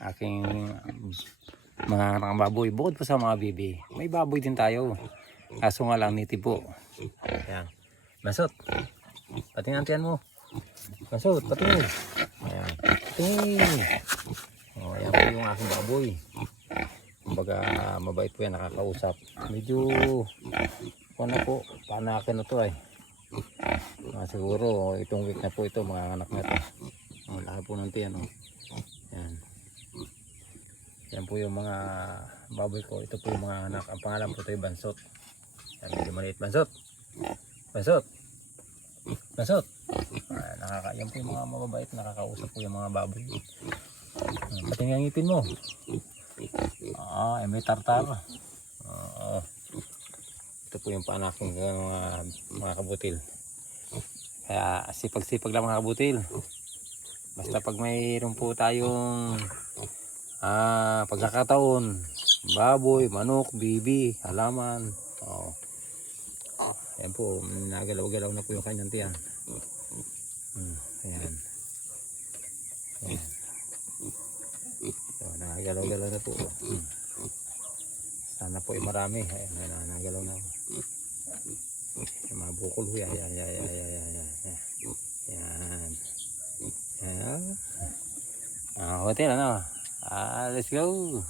aking mga anak baboy. Bukod pa sa mga bibi, may baboy din tayo. Kaso nga lang nitibo. Ayan. Masot. Patingin tiyan mo. Masot, patingin. Ayan. Patingin. O, ayan po yung aking baboy. Kumbaga mabait po yan, nakakausap. Medyo ano po, panakin na to ay. Siguro itong week na po ito, mga anak na to. Ang laki po ng tiyan. Yan. Yan po yung mga baboy ko. Ito po yung mga anak. Ang pangalan po ito ay Bansot. Yan, medyo maliit. Bansot. Bansot. Bansot. Yan po yung mga mababait. Nakakausap po yung mga baboy. Pati nga ngipin mo. May tartar. Ito po yung panaking mga kabutil. Kaya sipag-sipag lang mga kabutil. Basta pag mayroon po tayong pagkakataon, baboy, manok, bibi, halaman. Ayan po, nagalaw-galaw na po yung kanyang tiyan. Ayan. Ayan. So, nagalaw-galaw na po. Sana po ay marami. Ayan, nagalaw na. Yung mga bukol ho. Ayan. Ayan. Ayan. Hotel ano? Let's go.